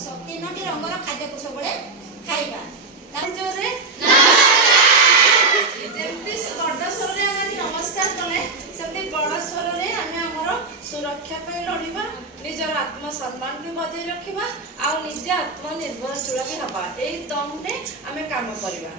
तीनोटी रंगर खाद्य को सब खाइबा जोरे बड़ स्वर नमस्कार कले से बड़ स्वर सुरक्षा लड़वा निजर आत्मसम्मान भी बजाय रखा आ निजे आत्मनिर्भरशील भी हवा यही दमरे आम कम करवा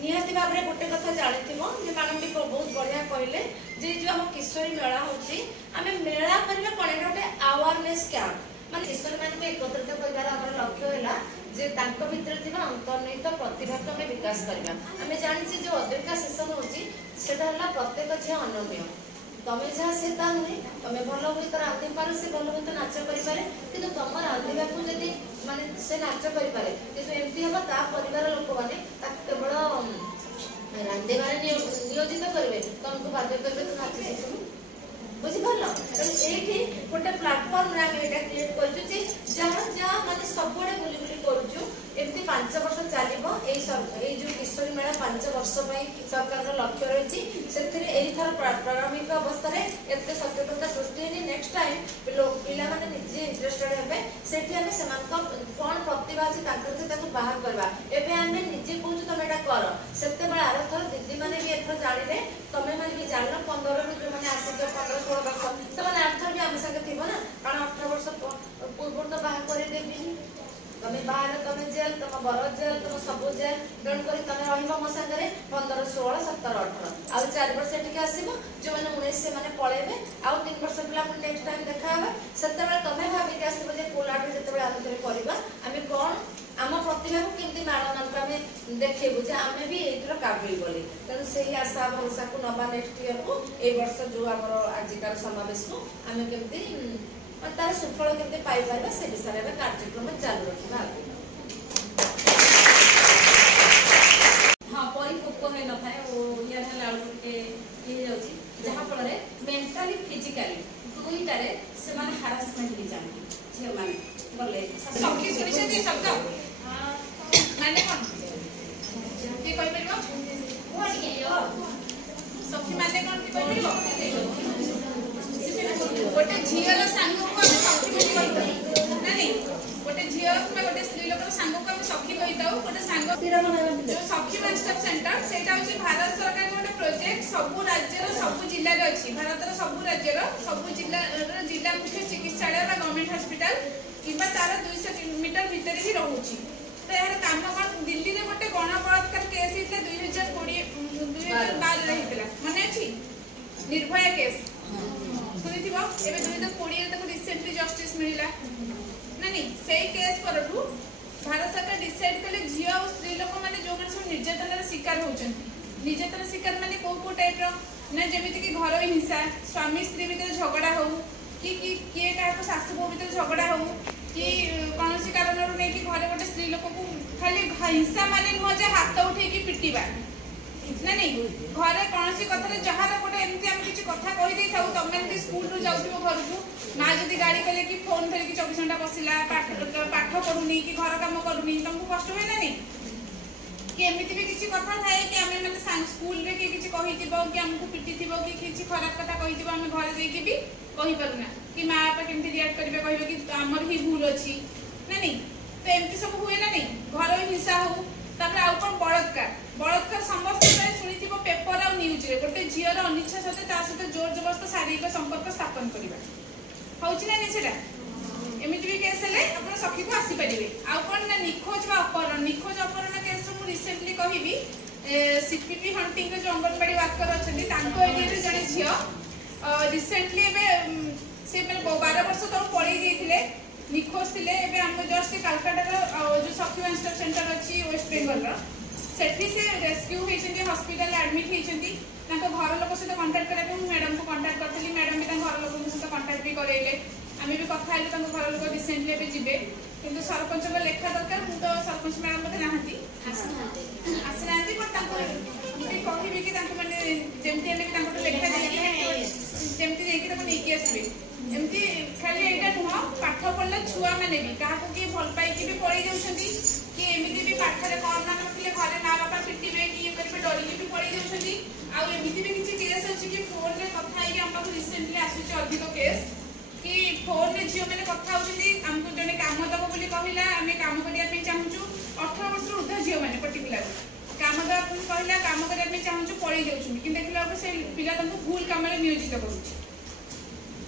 निहाती भाव में गोटे कथा जानी मैडम भी बहुत बढ़िया कहले जे जो आम किशोरी मेला होची आम मेला करवा कौन गोटे अवेयरनेस कैंप मान किशोरी मान एकत्रित कर लक्ष्य है जे भितर थी अंतर्निहित प्रतिभा को आम विकास करवा आम जानी जो अद्वैका सेसन होता प्रत्येक झील अनन्य तमें जहाँ से नुहे तुम्हें भल हुए तो रांधि पार से भल हुए तो नाच करें कि तुम रांधा को जब माने से नाच करें कि एमती हम ता परिवार लोक मैंने केवल रांधेबार नियोजित करेंगे तुमको बाध्य करेंगे तो नाच शिखु बुझिपार ये गोटे प्लाटफर्म क्रिएट कर जहाँ जहाँ माने सब बुली बुली करुचु एमती 5 वर्ष चलो ये जो किशोरी मेला 5 वर्ष सरकार लक्ष्य रही प्रारंभिक अवस्था एत सचेतनता सृष्टि नेक्स्ट टाइम पिला माने निजे इंटरेस्टेड हे से कौन प्रतिभा अच्छी बाहर करवा एवं आम निजे कौच तुम यहाँ कर से आर थर दीदी मैंने भी एथर जाने तुम मैंने भी जान 15 जो मैंने आसिक 15-16 वर्ष से आर्थर भी आम सागे थी ना कारण 18 वर्ष पूर्व तो बाहर करदेवी तुम बाहर तुम जेल तुम बर जेल तुम सब जेल तेणुक तुम रही सागर 15, 16, 17, 18 आउ 4 वर्ष ये आसो जो मैंने 19 से मैंने पलैबे आउ 3 वर्ष पिला नेक्स्ट टाइम देखा से तुम्हें भाविक आसो कोलाटे जो आम करवा आम कौन आम प्रतिभा को केमती मानक आम देखू जे आम भी ये काबिल बोली तेणु से आशा भरोसा को नवा नेक्स्ट ईयर को ए वर्ष जो आम आजिकार समावेश को आम केमती तार सुफल केमती पाई पाइबा से विषय में कार्यक्रम चालू रखा हाँ परिपक्व हो न था जहाँफल मेंटाली फिजिकाली दुईटारे से हारासमेंट हो जाती झील मैंने गले सखी सुनी शब्द माने कौन किए कह सखी माने कौन किए गोटे झील सांग को सखी ना नहीं गोटे झील गोटे स्त्री लोक सांग को सखी कही गोटे सांग जो सखी वन स्टॉप सेंटर से भारत सरकार गोटे प्रोजेक्ट सबू राज्यर सबू जिले अच्छी भारत सबू राज्यर सबू जिला मुख्य चिकित्सालय गवर्नमेंट हॉस्पिटल कि तार 200 किलोमीटर भितर ही रोचे तो यार काम कौन दिल्ली में गोटे गण बलात्कार केस होता 2012 मन अच्छी निर्भया केस शुणी थी 2020 रिसेंटली जस्टिस मिला ना नहीं से केस पर भारत सरकार डिसाइड कले झी और स्त्री लोक मैंने जो मैंने सब निर्यातनार शिकार होती निर्यातन शिकार मैंने कौ टाइप ना जमीती कि घर हिंसा स्वामी स्त्री भितर झगड़ा हो कि किए क्या शाशु पुओ भर झगड़ा हो कि कौन कारण नहीं घरे गोटे स्त्री लोक को खाली हिंसा माने नुह जे हाथ उठे पिटा ना नहीं घरे कौन कथा जहाँ गोटे एमती आम किसी कथा कही था तुम मैंने स्कूल जाऊ घर को माँ जब गाड़ी कले कि फोन धरिकी 24 घंटा बसला पाठ पढ़ुनी कि घर कम करूनी तुमको कष्ट हुए ना नहीं कि एमती भी किसी कथा थाए कि आम मैंने स्कूल में किसी कही कि आमको पिटी थी कि किसी खराब कथा कही आम घर देकी भी कही पारुना कि माँ बापा केमती रिएक्ट करेंगे कहे कि आमर ही भूल अच्छी ना नहीं तो एमती सब हुए ना नहीं घर हिंसा हो तापर आउ कौन बलात्कार समस्त शुणी पेपर आ न्यूज रे गोटे झीर अनिच्छा सत्वे सहित जोर जबरदस्त शारीरिक संपर्क स्थापन करवा हूँ ना नहीं सेटा एमती भी केस हेल्ले आप सखी को आसीपारे आउ कौन ना निखोज निखोज अपहरण केस मुझे रिसेंटली कहबी सीपीपी हंटिंग जो अंगनवाड़ी वर्कर अच्छा एरिया जड़े झील रिसेंटली से 12 वर्ष तक पलि जाते निखोज थे आम जस्ट कालकाटार जो सखी वन स्टॉप सेंटर अच्छी वेस्ट बेंगल सेठी से रेस्क्यू होती हॉस्पिटल एडमिट होती घर लोक सहित कंटाक्ट करने मैडम को कंटाक्ट करी मैडम भी घर लोक सहित कंटाक्ट भी करेले आम भी कथा घर लोक रिसेंटली एवं जी कि सरपंच लेखा दरकार मुझे तो सरपंच मैडम बोलते ना आसना बट कहबी कि मैंने जमी लेखा जमी नहीं आसवे एमती खाली यहाँ नुह पाठ पढ़ला छुआ मैंने भी क्या किए भल पाई भी पड़े जाती कि एमती भी पाठे कम मान थे घरे माँ बापा पिटे कि ये करेंगे डरिकी भी पड़े जाती आमती भी किसी केस अच्छी कि फोन में कथा आम पाक रिसेंटली आसूँ अधिक केस कि फोन रे झियो मैंने कथा होउछिन हमको जने काम दबो बोली कहिला आमे काम करिया पे चाहूछु 18 वर्ष ऊर्ध्व झियो मैंने पर्टिकुलर काम दबा पुनी कहिला काम करिया पे चाहूछु पळी जाउछु कि देखिला से पिला तंको भूल काम रे नियोजित करूछि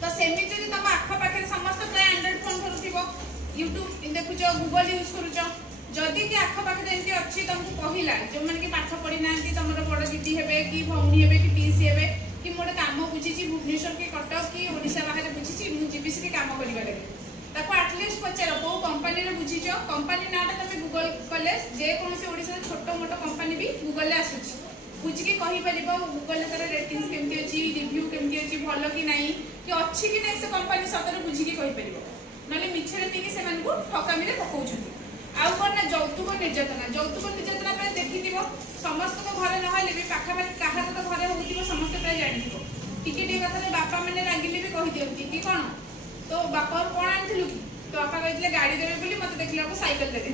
तो सेमी जदि तम आख पाखे समस्त प्राय एंड्रॉइड फोन करूथिबो यूट्यूब देखुछ गूगल यूज करूछ जदि कि आख पाखे एमती अछि तमको कहिला जो मन कि पाठ पढी नांती तमरो बड़ दीदी हेबे कि भौणी हेबे कि पीसी हेबे कि मोर काम बुझी भुवनेश्वर कि कटक कि ओडिशा बाहर बुझी मु जीबीसी के काम करबा लगे ताको एटलीस्ट पचार को कंपनी रे बुझीछ कंपनी नाटा तमे गूगल कले जे कोनसे ओडिशा छोटो मोटो कंपनी भी गूगल ले आसुछ बुझी के कहि परिबो गूगल ले तार रेटिंग्स केमती अछि रिव्यू केमती अछि भलो कि नाही कि अछि कि नै से कंपनी सतरे बुझी के कहि परिबो नले मिछरे टिके से मन को ठकामी रे पकाउछथि आउ कोन ना यौतुक निर्यातना पे देखिथिबो समस्त को घरे नहले भी पाखा पाखी काहार तो घरे होतिबो समस्त प्राय जानिथिबो टिके टिके कथा बापा माने रागिले भी कहि दियंती कि कोन तो बापा और कोन आनथिलु कि तो बापा कहितले गाड़ी देबे बोली मते देखला को साइकिल देले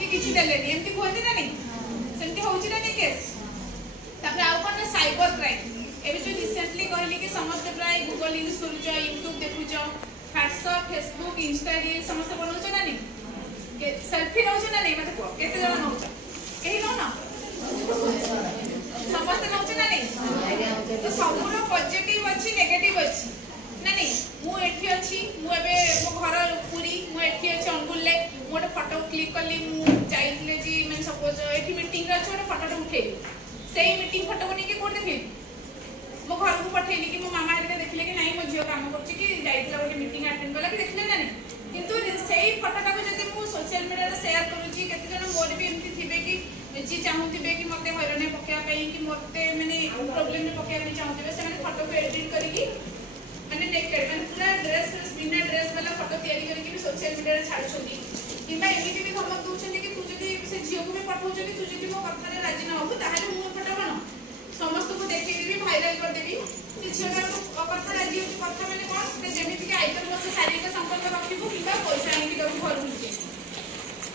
कि किछि देलेनी एमती होती ना नै सेमती होउछि ना नै केस तापर आउ कोन ना साइबर क्राइम एबे जो रिसेंटली कहली कि समस्त प्राय गूगल यूज करूछ यूट्यूब देखुछ व्हाट्सएप फेसबुक इंस्टा रील समस्त बनौछ ना नै के सेल्फी नौछ ना नै मते को केते जण नौछ केही नो ना समस्त नौछ ना नै तो सबुरो पॉजिटिव अछि नेगेटिव अछि ना नै मु एठी अछि मु एबे मो घर पुरी मु एठी अछि अंगुल ले मोटे फोटो क्लिक करली मु जाइतले जी मैं सपोज एठी मीटिंग रे अछि फोटो उठेली सेही मीटिंग फोटो को नेके कोन देखि मो घर को पठेली कि मो मामा हेके देखले कि नाही मो झियो काम करछि कि जाइतला ओटे मीटिंग अटेंड करला कि देखले ना नै किंतु सेही फोटोटा को जदि मु सोशल मीडिया रे शेयर करूछि केते जण मोर भी एमती थिबे कि जी चाहूथिबे कि मते हैराने पकेया पई कि मते माने प्रॉब्लम में पकेया पई चाहूथिबे से माने फोटो को एडिट करके माने नेकेड माने पूरा ड्रेस बिना ड्रेस वाला फोटो तैयारी करके भी सोशल मीडिया रे छाडछोदी किबा एमिति भी धमक दोछन्ती कि तू जदि से झियो को भी पठाउछन्ती तू जदि मो कथा रे राजी न होबु ताहाले मो फोटो बनो समस्त को देखि भी वायरल कर देबी कि झियो को कथा राजी होती कथा माने कोन से जेमिति कि आइटम मते शारीरिक संपर्क रखिबो किबा पैसा आनी दबु घर बुझे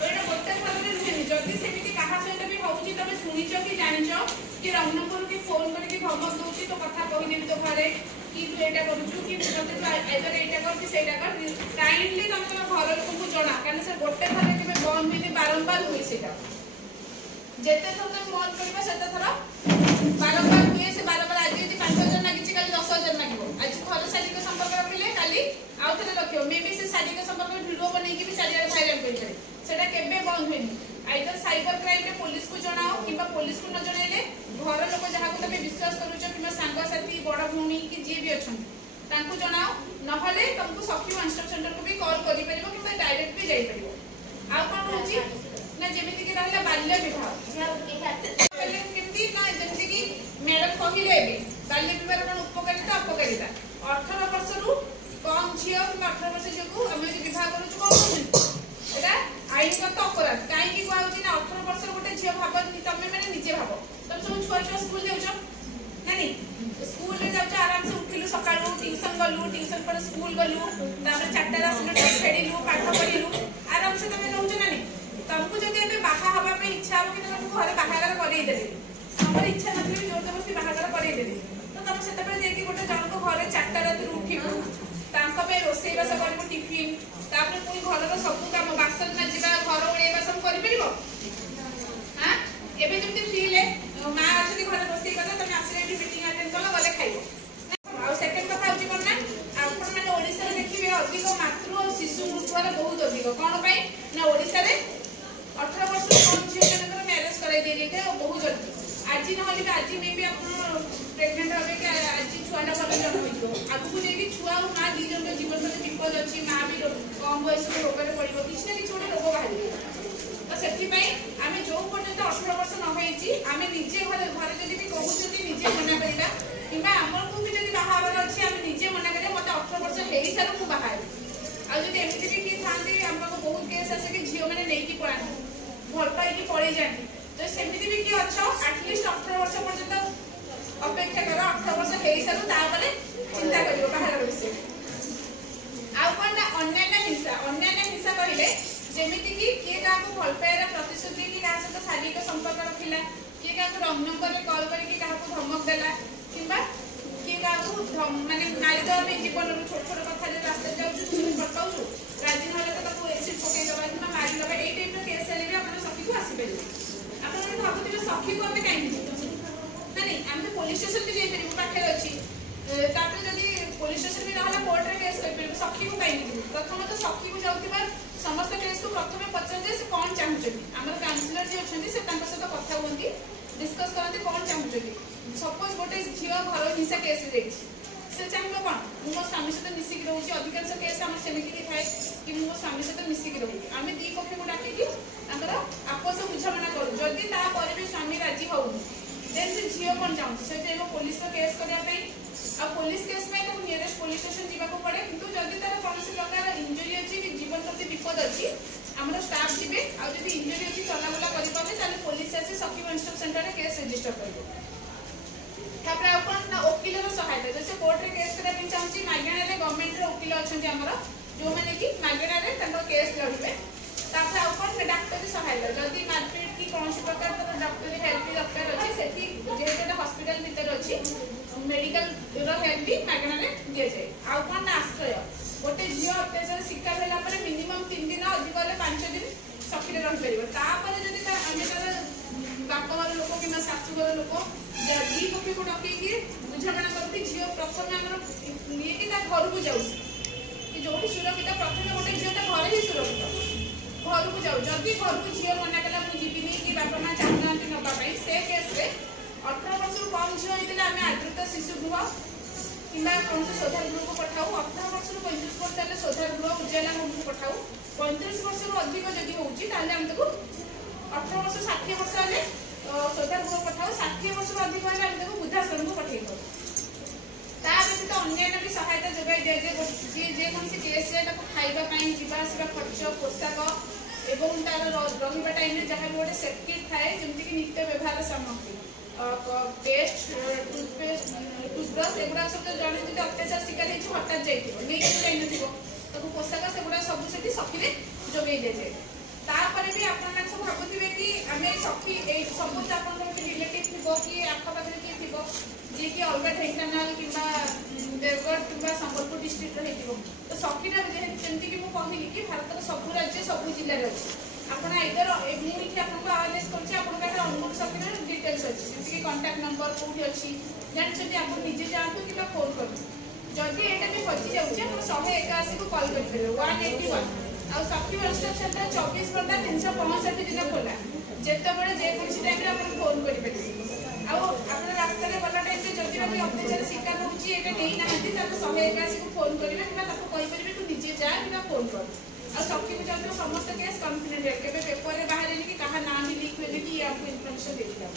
एटा गोटे थरे रुहेनी जदि सेमिति काहा सहित भी होउची तबे सुनिचो कि जानिचो कि रंग नंबर के फोन करके धमक दोची तो कथा कहि देबी तो घरे कि तू एटा करूछु कि तते तू आइदर एटा कर कि सेटा कर काइंडली तमे घर लोक को जणा कारण से गोटे थरे केबे बंद बिनी बारंबार होई सेटा जेते थर तमे मन करबा सेते थर बारंबार हुए से बारंबार आज यदि 5000 लागिछि काली 10000 लागिबो आज घर शारीरिक संपर्क रखिले काली आउ थरे रखियो मे बी से शारीरिक संपर्क वीडियो बनै कि भी चारिया वायरल करि करे सेटा केबे बंद होइनी आइदर साइबर क्राइम रे पुलिस को जणाओ किबा पुलिस को न जणाइले घर लोक जहा को तमे विश्वास करूछ किबा सांग साथी बड़ भूणी कि जे भी अछन तांको जणाओ नहले तुमको सखी वन स्टॉप सेंटर को भी कॉल करि परिबो किबा डायरेक्ट भी जाई परिबो आ कोन होची ना जेमिति कि रहला बाल्य विवाह पहले केमती ना जेमिति कि मैडम कहिले एबे बाल्य विवाह कोन उपकारिता अपकारिता 18 वर्ष रु कम झियो कि 18 वर्ष झियो को हम जे विवाह करू छु कोन एटा आईनगत अपराध काई कि कहउची ना 18 वर्ष गोटे झियो भाबनी तमे माने निजे भाबो तमे सब छुआ स्कूल जाउछ नानी स्कूल रे जाउछ आराम से उठिलु सकाळू ट्यूशन पर स्कूल गलु तापर 4टा रासिलु खेडिलु पाठ पढिलु आराम से तमे रहउछ नानी तुमको जदि एबे बाहा हबा पे इच्छा हो कि तुमको घरे बाहागर करई देबे हमर इच्छा नथले जोर जबरदस्ती बाहागर करई देबे तो तुम सेते पर जे कि गोटे जन को घरे 4टा रात उठिबु तांको पे रोसई बास करबो टिफिन तापर पुनी घर रो सब काम बासन ना जिबा घर ओळेबा सब करि परिबो हां एबे जेमति फ्रीले मा आछी घर रोसई करला तमे आसीले एठी मीटिंग अटेंड करला गले खाइबो आ सेकंड कथा होची कोन ना आपण माने ओडिसा रे देखिबे अधिक मातृ और शिशु मृत्यु रे बहुत अधिक कोन पई ना ओडिसा रे 18 वर्ष कम झियो जनकर मैरिज कराई दे देते और बहुत जल्दी आज नहले भी आज में भी अपन प्रेग्नेंट होबे कि आज छुआटा भलो जन्म होइतो आगु जे कि छुआ और मां दी जन जीवन में विपद अछि मां भी कम वयस में रोग रे पड़िबो किछ ना किछ छोटे रोग बाहरी तो सेठी पई आमे जो पर्यंत 18 वर्ष न होईची आमे निजे घरे जदी भी कहउछती निजे मना करिबा किबा हमर को भी जदी बाहावर अछि आमे निजे मना करे मते 18 वर्ष हेई सारू मु बाहार आ जदी एमती भी की थांती हमको बहुत केस आसे कि झियो माने नै की पळा भल पाई कि पळी जाती तो सेमिति भी कि अच्छो एटलीस्ट 18 वर्ष पर्यंत अपेक्षा करो 18 वर्ष हेई सारू तापले चिंता करियो बाहर विषय आ कोन ना अन्यान्य हिंसा कहिले जेमिति कि के का को भल पाएर प्रतिशोध कि का से शारीरिक संपर्क रखिला के का को रंग नंबर रे कॉल करी कि का को धमक देला किबा के का को माने नारी तो जीवन छोट छोट कथा जे रास्ता पुलिस स्टेशन भी जाई परिबो पाखे अछि तापर जदी पुलिस स्टेशन भी रहला कोर्ट रे केस कर परिबो सखी को काई नहीं प्रथम तो सखी को जाउतिबा समस्त केस को प्रथम पचार जे से कोन चाहउछथि हमर काउंसलर जे अछथि से तांका सहित कथा होंती डिस्कस करते कोन चाहउछथि सपोज गोटे झियो घर हिंसा केस रे से चाहिए कौन मो स्वामी सहित मिसिक रोचे अधिकांश केस आम सेमती थाए कि मो स्वामी सहित मिसिक रोचे आम दी पक्ष को डाकिकी आपस बुझाणा करूँ जदि तापर भी स्वामी राजी होनी देन से झील कौन चाहूँ से चाहिए पुलिस केस करने आ पुलिस केस में नियरेस्ट पुलिस स्टेशन जावाक पड़े किंतु जदि तार कौन प्रकार इंजुरी अच्छी जीवन प्रति विपद अच्छी आम स्टाफ जी आदि इंजुरी अच्छी चलाबुला करें पुलिस आसी सखी वन स्टॉप सेंटर में केस रजिस्टर कर वकिल सहायता जैसे कोर्ट रे केस करने चाहिए मागेणारे गवर्नमेंट वकिल अच्छा आमर जो मैंने कि मागेणारे केस लड़े डाक्तरी सहायता जदि मारपीट कि कौन प्रकार डाक्तरी हेल्प भी दरकार अच्छी से जेहेतु हस्पिटाल भितर अच्छी मेडिकल हेल्प भी मागेणारे दि जाए आउ कौन आश्रय गोटे झील अत्याचार शिकार होगा मिनिमम 3 दिन अधिक 5 दिन सखी रहीपर जदि आम तार बापर लोक कि शाशुघर लोक दी पक्ष को डकई बुझाणा करती झील प्रथम आम ये कि घर को जाऊँ जो सुरक्षित प्रथम गोटे झील घर ही सुरक्षित घर को जाऊ जदि घर को झील मना कला मुझे जीविनी कि बापा माँ चाहूना नापी से केस 18 वर्ष कम झील होता आम आदृत शिशु गृह कि कौन शोधा गृह को पठाऊ 18 वर्ष 35 वर्ष हेल्ले शोधा गृह उजाला होम को पठाऊ 35 वर्ष अधिक जदि होमको 18 वर्ष 60 वर्ष हेल्ले शोधा गृह पठाऊ 60 वर्ष अधिक हेल्ले आम वृद्धाश्रम को पठे ता व्यतीत अन्य भी सहायता जोगाई दिया जाए जेकोसी केस खावाई जावासवा खर्च पोशाक एवं तार रहा टाइम जहाँ भी गोटे सेफ्टी थाए जमीक नित्य व्यवहार सामग्री पेस्ट टूथपेस्ट टूथब्रश एगुड़ा सब जड़े जो अत्याचार शिकार हो हठात जाइए पोशाक से गुड़ा सब से सखी जोगे दि जाए तापर भी आप सब भावुवे कि आम सखी सपोज आप रिलेटिव थी कि आखपाखे किए थी जी कि अलग ढेंकानाल कि देवगढ़ कि संबलपुर डिस्ट्रिक्ट तो सखीटा जमीक कि कहली कि भारत सब राज्य सब जिले अच्छे आपड़ इधर मुझे आपको अवेयरनेस कर अनुकूल सखीर डिटेल्स अच्छी जमीक कंटाक्ट नंबर कौटी अच्छी जानते आप निजे जातु कि फोन करूँ जदि यहाँ भी हजि जाऊँचे आप 181 को कल करेंगे 181 आ सखी वन स्टॉप सेंटर 24 घंटा 365 दिन खोला जितेबाला जेकोसी टाइम आप फोन करेंगे रास्तार गला टाइम जदि भी अत्याचार शिकार होती नहीं ना 181 को फोन करेंगे कि तू निजे जा कि फोन कर आ सखी को जब समस्त केस कन्फिडेंशियल केबे पेपर रे बाहर कि कहा नाम भी लीक होले कि आपको इन्फॉर्मेशन देथिला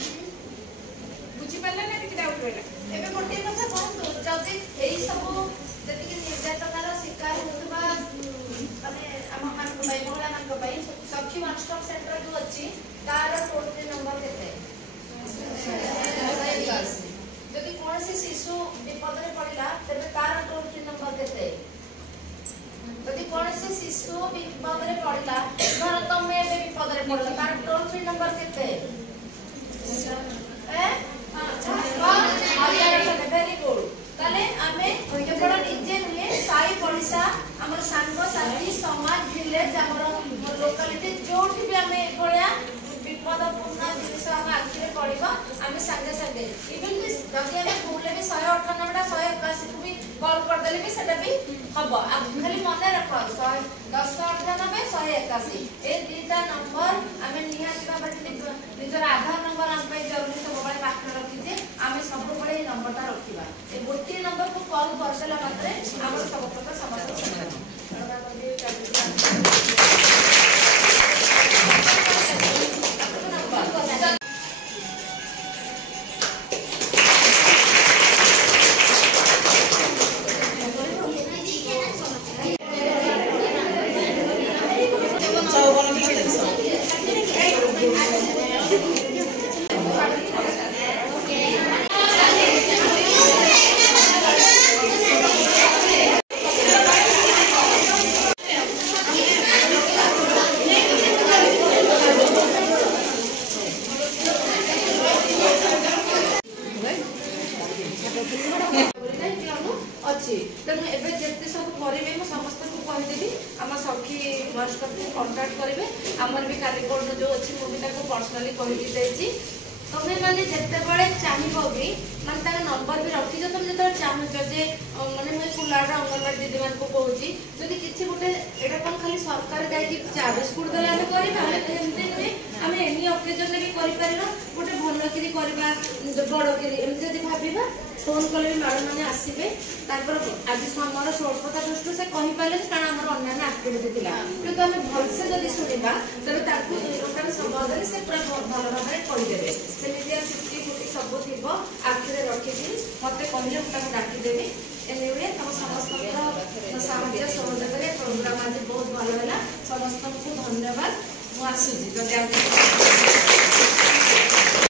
बुझी पाला ना कि डाउट होला एबे गोटे कथा कहतो जदि एई सब जदि कि निर्यातनार शिकार होतबा माने हम मान को भाई मोहला मान को भाई सखी वन स्टॉप सेंटर जो अछि तार टोल फ्री नंबर केते जदि कोन से शिशु विपद रे पड़िला तबे तार टोल फ्री नंबर केते यदि कौन से शिशु विपद रे पड़ला धर तुम ए विपद रे पड़ला तार टोल फ्री नंबर केते वेरी गुड ताले आमे केवल निजे नुहे साई पड़िसा हमर सांग साथी समाज विलेज हमर लोकालिटी जोठी भी आमे भलिया विपदपूर्ण जिनिस हम आखिरे पड़िबा आमे संगे संगे इवन जदि आमे भूले भी 198 181 को भी कॉल कर देले भी सेटा भी हबो आ खाली मन रख 1098 181 ए दीटा नंबर आमे निहाती बाबा निजर आधार नंबर हम पे जरूरी सब बळे पाखरे रखि जे आमे सब बळे ए नंबरटा रखिबा ए गोटी नंबर को कॉल करसला मात्रे हमर सब प्रकार समस्या अच्छी तेणु एवं जिते सब करेंगे मुझे समस्त को कहीदेवी आम सखी व्हाट्सएप को कंटाक्ट करेंगे आमर भी कार्यक्रम जो अच्छी मुझे पर्सनाली कही जाइए तुम्हें माने जेतेबेले चाहिबो भी माने तार नंबर भी रखी जो तुम जेते चाहूछ जे माने मैं कुलाडा अंगनवाड़ी दीदी मान को कहूची जदि किछि गोटे एटा कोन खाली सरकार जाई कि चा बिस्कुट देला हम करि ताले एमते नुहे आमे एनी ओकेजन रे भी करि परिनो गोटे भलो करी करबा बड़ करी एमते जदि भाबिबा फोन कले भी मैडम माने आसीबे तारपर आज समर स्वल्पता दृष्टि से कहि पाले कारण हमर अन्य एक्टिविटी थिला तो हमें भल से जदि सुनिबा तबे ताकू टोटल समाधान से पूरा भलो भाबरे कहि देबे सेमितिया 50 सब थिबो आखिरे रखि कि मते कहले हम ताकू डाकी देबे एनिवे हम समस्त साहाय्य सहयोग प्रोग्राम आज बहुत भलो होला समस्त को धन्यवाद मु आसुजी जदि